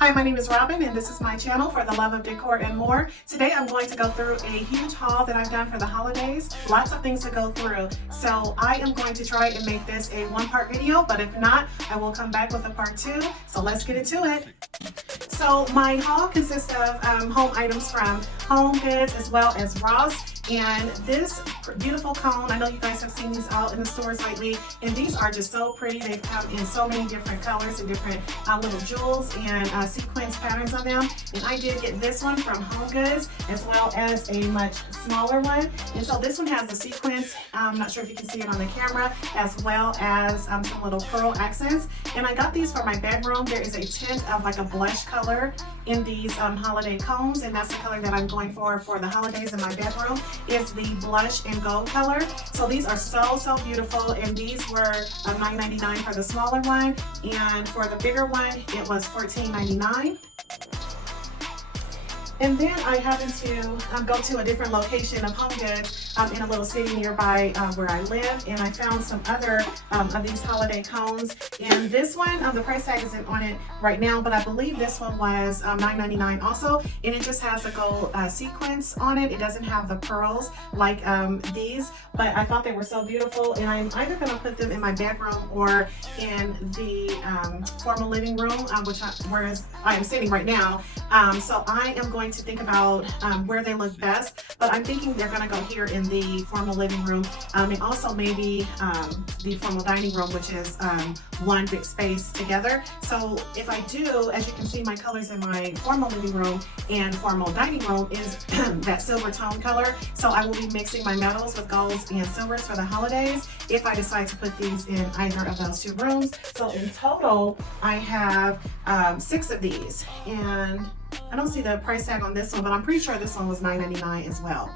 Hi, my name is Robin and this is my channel for the love of decor and more. Today I'm going to go through a huge haul that I've done for the holidays. Lots of things to go through. So I am going to try and make this a one-part video, but if not, I will come back with a part 2. So let's get into it. So my haul consists of home items from Home Goods as well as Ross. And this beautiful cone, I know you guys have seen these out in the stores lately, and these are just so pretty. They've come in so many different colors and different little jewels and sequence patterns on them. And I did get this one from Home Goods as well as a much smaller one. And so this one has the sequence, I'm not sure if you can see it on the camera, as well as some little pearl accents. And I got these for my bedroom. There is a tint of like a blush color in these holiday cones, and that's the color that I'm going for the holidays in my bedroom. Is the blush and gold color. So these are so beautiful, and these were $9.99 for the smaller one, and for the bigger one it was $14.99. And then I happened to go to a different location of Home Goods in a little city nearby where I live, and I found some other of these holiday cones. And this one, the price tag isn't on it right now, but I believe this one was $9.99 also, and it just has a gold sequence on it. It doesn't have the pearls like these, but I thought they were so beautiful, and I'm either going to put them in my bedroom or in the formal living room, where I am sitting right now. So I am going to think about where they look best, but I'm thinking they're going to go here in the formal living room, and also maybe the formal dining room, which is one big space together. So if I do, as you can see, my colors in my formal living room and formal dining room is that silver tone color. So I will be mixing my metals with golds and silvers for the holidays if I decide to put these in either of those two rooms. So in total, I have 6 of these, and I don't see the price tag on this one, but I'm pretty sure this one was $9.99 as well.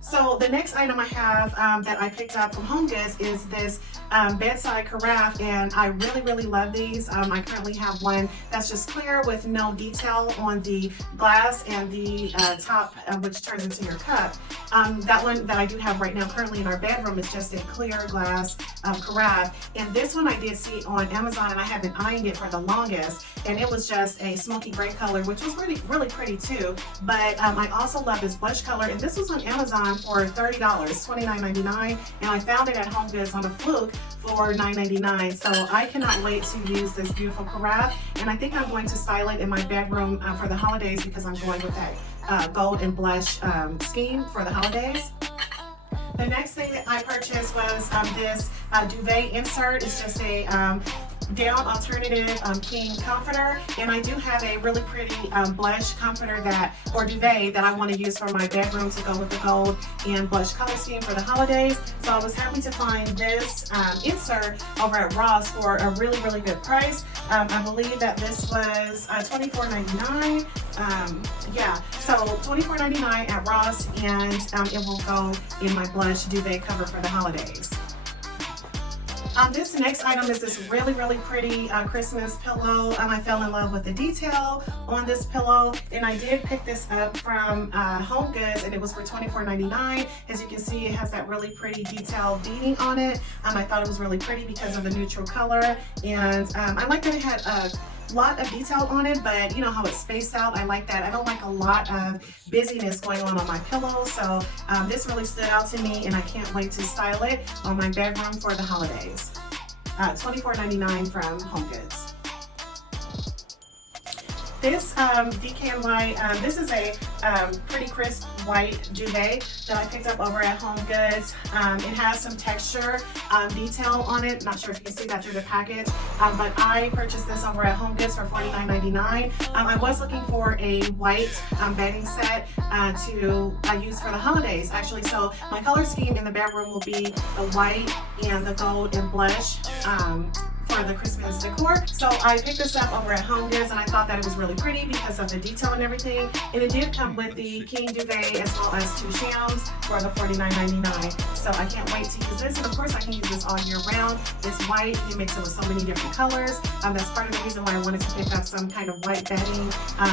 So the next item I have that I picked up from Home Goods is this bedside carafe, and I really love these. I currently have one that's just clear with no detail on the glass and the top, which turns into your cup. That one that I do have right now currently in our bedroom is just a clear glass carafe, and this one I did see on Amazon, and I have been eyeing it for the longest, and it was just a smoky gray color, which was really pretty too. But I also love this blush color, and this was on Amazon for $30, $29.99, and I found it at Home Goods on a fluke for $9.99. So I cannot wait to use this beautiful carafe, and I think I'm going to style it in my bedroom for the holidays, because I'm going with that gold and blush scheme for the holidays. The next thing that I purchased was this duvet insert. It's just a down alternative king comforter, and I do have a really pretty blush comforter or duvet that I want to use for my bedroom to go with the gold and blush color scheme for the holidays. So I was happy to find this insert over at Ross for a really good price. I believe that this was $24.99. Yeah, so $24.99 at Ross, and it will go in my blush duvet cover for the holidays. This next item is this really pretty Christmas pillow. I fell in love with the detail on this pillow, and I did pick this up from Home Goods, and it was for $24.99. As you can see, it has that really pretty detailed beading on it. I thought it was really pretty because of the neutral color, and I like that it had a lot of detail on it, but you know how it's spaced out. I like that. I don't like a lot of busyness going on my pillow, so this really stood out to me, and I can't wait to style it on my bedroom for the holidays. $24.99 from Home Goods. This DKNY, this is a pretty crisp white duvet that I picked up over at Home Goods. It has some texture detail on it. Not sure if you can see that through the package, but I purchased this over at Home Goods for $49.99. I was looking for a white bedding set to use for the holidays, actually. So my color scheme in the bedroom will be the white and the gold and blush for the Christmas decor. So I picked this up over at Home Goods, and I thought that it was really pretty because of the detail and everything. And it did come with the king duvet as well as 2 shams for the $49.99. So I can't wait to use this, and of course I can use this all year round. It's white, you mix it with so many different colors. That's part of the reason why I wanted to pick up some kind of white bedding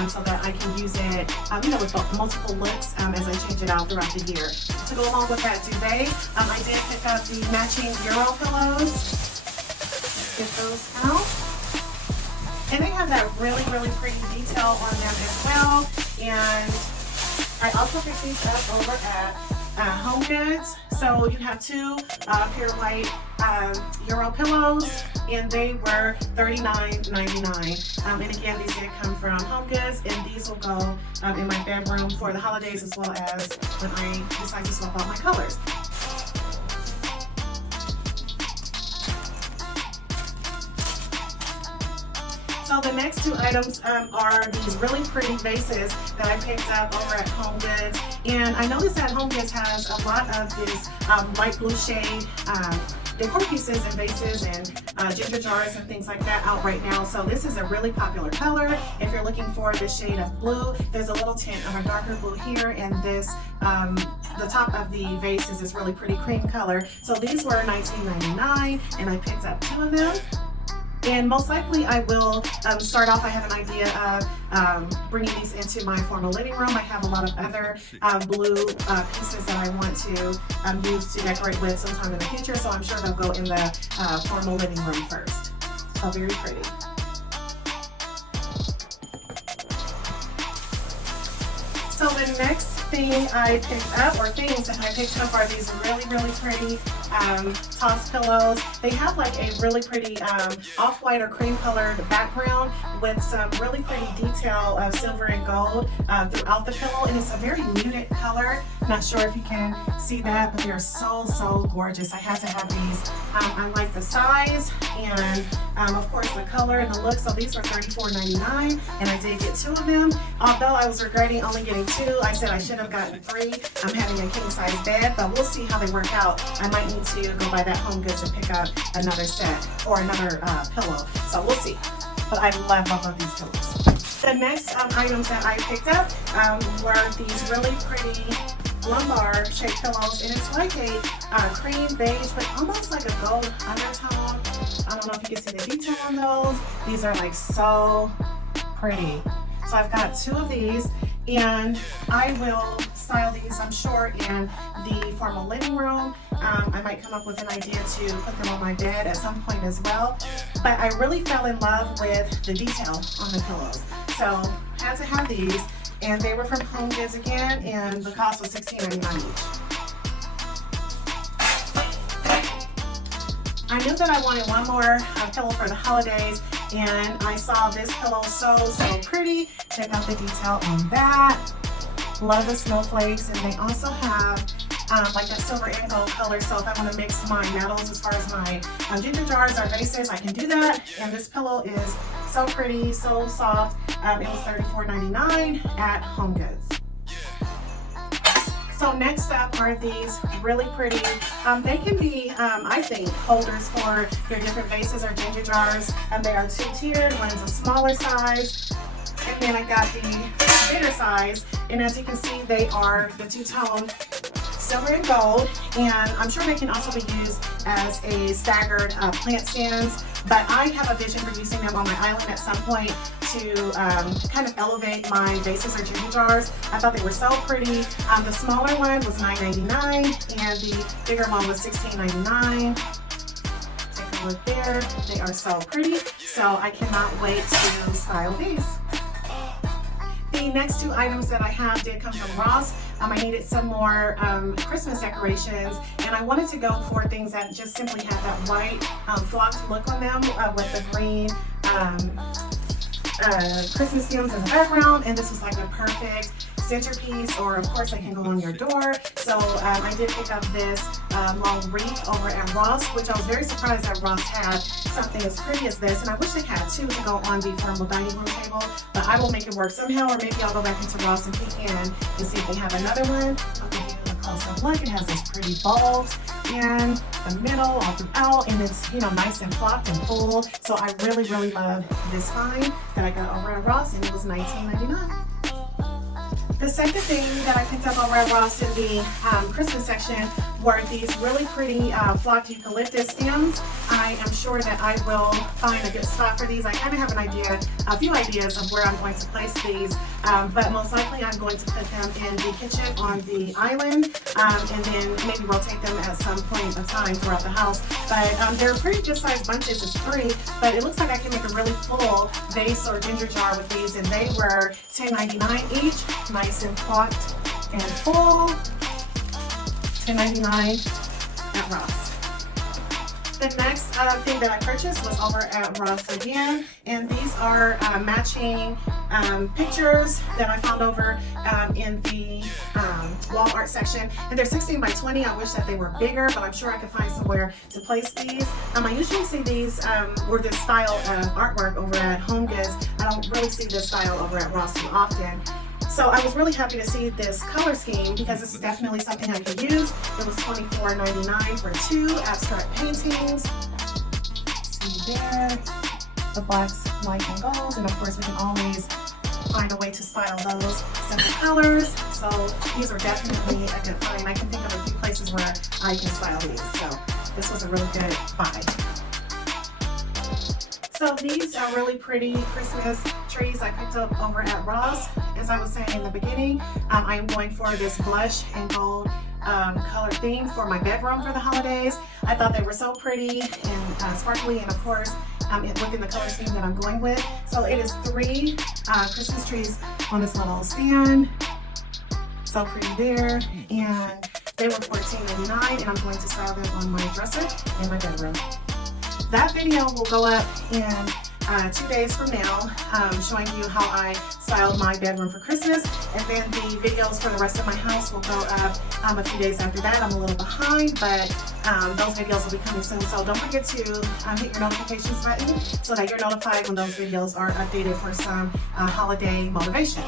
so that I can use it with multiple looks as I change it out throughout the year. To go along with that duvet, I did pick up the matching Euro pillows. Get those out. And they have that really, really pretty detail on them as well. And I also picked these up over at Home Goods. So you have two pure white Euro pillows, and they were $39.99. And again, these did come from Home Goods, and these will go in my bedroom for the holidays as well as when I decide to swap out my colors. So the next two items are these really pretty vases that I picked up over at Home Goods. And I noticed that Home Goods has a lot of this light blue shade decor pieces and vases and ginger jars and things like that out right now. So this is a really popular color. If you're looking for the shade of blue, there's a little tint of a darker blue here, and this the top of the vase is this really pretty cream color. So these were $19.99, and I picked up two of them. And most likely I will start off, I have an idea of bringing these into my formal living room. I have a lot of other blue pieces that I want to use to decorate with sometime in the future. So I'm sure they'll go in the formal living room first. So very pretty. So the next thing I picked up, or things that I picked up, are these really, really pretty toss pillows. They have like a really pretty off-white or cream colored background with some really pretty detail of silver and gold throughout the pillow, and it's a very muted color. Not sure if you can see that, but they're so, so gorgeous. I had to have these. I like the size and of course the color and the look. So these were $34.99, and I did get two of them. Although I was regretting only getting two, I said I should have gotten three. I'm having a king size bed, but we'll see how they work out. I might need to go by that Home Goods and pick up another set or another pillow. So we'll see. But I love both of these pillows. The next items that I picked up were these really pretty lumbar shaped pillows, and it's like a cream beige, but almost like a gold undertone. I don't know if you can see the detail on those. These are like so pretty. So I've got two of these, and I will style these, I'm sure, in the formal living room. I might come up with an idea to put them on my bed at some point as well. But I really fell in love with the detail on the pillows. So had to have these, and they were from Home Goods again, and the cost was $16.99 each. I knew that I wanted one more pillow for the holidays, and I saw this pillow so pretty. Check out the detail on that. Love the snowflakes, and they also have like that silver and gold color. So if I want to mix my metals as far as my ginger jars or vases, I can do that. And this pillow is so pretty, so soft. It was $34.99 at Home Goods. So next up are these really pretty, they can be, I think, holders for your different vases or ginger jars. They are two-tiered. One's a smaller size, and then I got the bigger size. And as you can see, they are the two-tone silver and gold, and I'm sure they can also be used as a staggered plant stands. But I have a vision for using them on my island at some point to kind of elevate my vases or ginger jars. I thought they were so pretty. The smaller one was $9.99, and the bigger one was $16.99. Take a look there. They are so pretty. So I cannot wait to style these. The next two items that I have did come from Ross. I needed some more Christmas decorations, and I wanted to go for things that just simply had that white flocked look on them with the green Christmas stems in the background, and this was like a perfect centerpiece, or of course they can go on your door. So I did pick up this long wreath over at Ross, which I was very surprised that Ross had something as pretty as this, and I wish they had two to go on the formal dining room table, but I will make it work somehow, or maybe I'll go back into Ross and peek in and see if they have another one. I'll give you a close-up look. It has these pretty bulbs in the middle, all throughout, and it's, you know, nice and flocked and full. So I really, really love this find that I got over at Ross, and it was $19.99. The second thing that I picked up over at Ross in the Christmas section were these really pretty flocked eucalyptus stems. I am sure that I will find a good spot for these. I kind of have an idea, a few ideas of where I'm going to place these, but most likely I'm going to put them in the kitchen on the island, and then maybe rotate them at some point of time throughout the house. But they're pretty good sized bunches. It's free, but it looks like I can make a really full vase or ginger jar with these, and they were $10.99 each, nice and flocked and full. $10.99 at Ross. The next thing that I purchased was over at Ross again, and these are matching pictures that I found over in the wall art section, and they're 16 by 20. I wish that they were bigger, but I'm sure I could find somewhere to place these. I usually see these or this style of artwork over at Home Goods. I don't really see this style over at Ross too often. So I was really happy to see this color scheme because this is definitely something I could use. It was $24.99 for 2 abstract paintings. See there, the blacks, white, and gold. And of course we can always find a way to style those simple colors. So these are definitely a good find. I can think of a few places where I can style these. So this was a really good buy. So these are really pretty Christmas trees I picked up over at Ross. As I was saying in the beginning, I am going for this blush and gold color theme for my bedroom for the holidays. I thought they were so pretty and sparkly, and of course within the color scheme that I'm going with. So it is 3 Christmas trees on this little stand. So pretty there, and they were $14.99, and I'm going to style them on my dresser in my bedroom. That video will go up in 2 days from now, showing you how I styled my bedroom for Christmas, and then the videos for the rest of my house will go up a few days after that. I'm a little behind, but those videos will be coming soon, so don't forget to hit your notifications button so that you're notified when those videos are updated for some holiday motivation.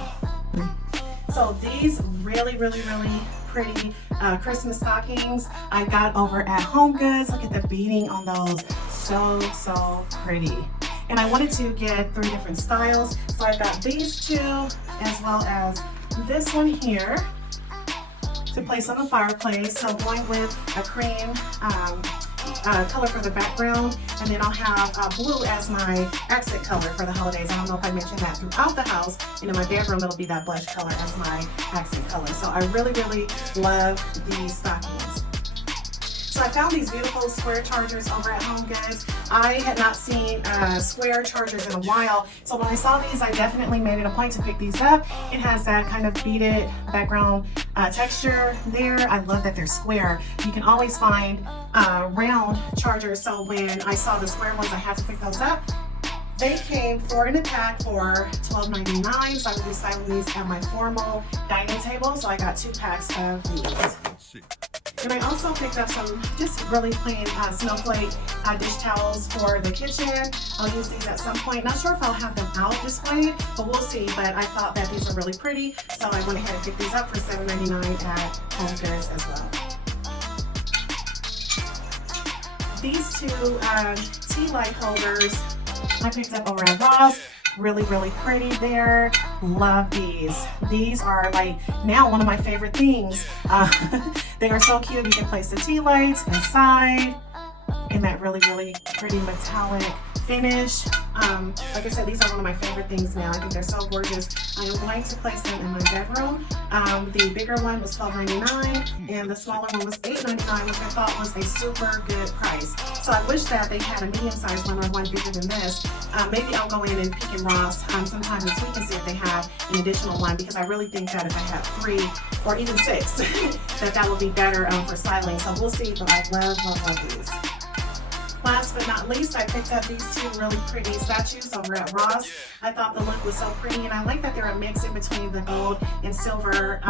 So these really pretty Christmas stockings I got over at Home Goods. Look at the beading on those. So pretty. And I wanted to get 3 different styles. So I've got these 2 as well as this one here to place on the fireplace. So going with a cream color for the background, and then I'll have blue as my accent color for the holidays. I don't know if I mentioned that throughout the house, and in my bedroom it'll be that blush color as my accent color. So I really love these stockings. So I found these beautiful square chargers over at Home Goods. I had not seen square chargers in a while, so when I saw these, I definitely made it a point to pick these up. It has that kind of beaded background texture there. I love that they're square. You can always find round chargers, so when I saw the square ones, I had to pick those up. They came 4 in a pack for $12.99, so I will be styling these at my formal dining table, so I got 2 packs of these. And I also picked up some just really plain snowflake dish towels for the kitchen. I'll use these at some point. Not sure if I'll have them out displayed, but we'll see. But I thought that these are really pretty, so I went ahead and picked these up for $7.99 at Home Goods as well. These 2 tea light holders I picked up over at Ross. Really pretty there. Love these. These are like now one of my favorite things. They are so cute. You can place the tea lights inside in that really pretty metallic finish. Like I said, these are one of my favorite things now. I think they're so gorgeous. I am going to place them in my bedroom. The bigger one was $12.99 and the smaller one was $8.99, which I thought was a super good price. So I wish that they had a medium-sized one or one bigger than this. Maybe I'll go in and peek in Ross sometime this week and see if they have an additional one, because I really think that if I have 3 or even 6, that would be better for styling. So we'll see, but I love these. Last but not least, I picked up these 2 really pretty statues over at Ross. I thought the look was so pretty, and I like that they're a mix in between the gold and silver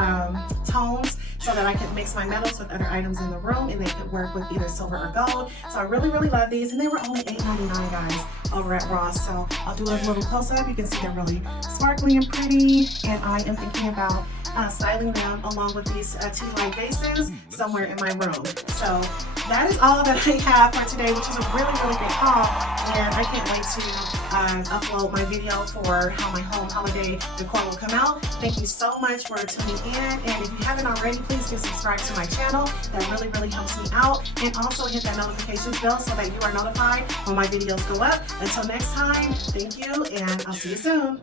tones, so that I could mix my metals with other items in the room, and they could work with either silver or gold. So I really love these, and they were only $8.99, guys, over at Ross. So I'll do a little close-up. You can see they're really sparkly and pretty, and I am thinking about styling them along with these tea light vases somewhere in my room. So that is all that I have for today, which is a really big haul. and I can't wait to upload my video for how my home holiday decor will come out. Thank you so much for tuning in, and if you haven't already, please do subscribe to my channel. That really helps me out, and also hit that notifications bell so that you are notified when my videos go up. Until next time, thank you, and I'll see you soon.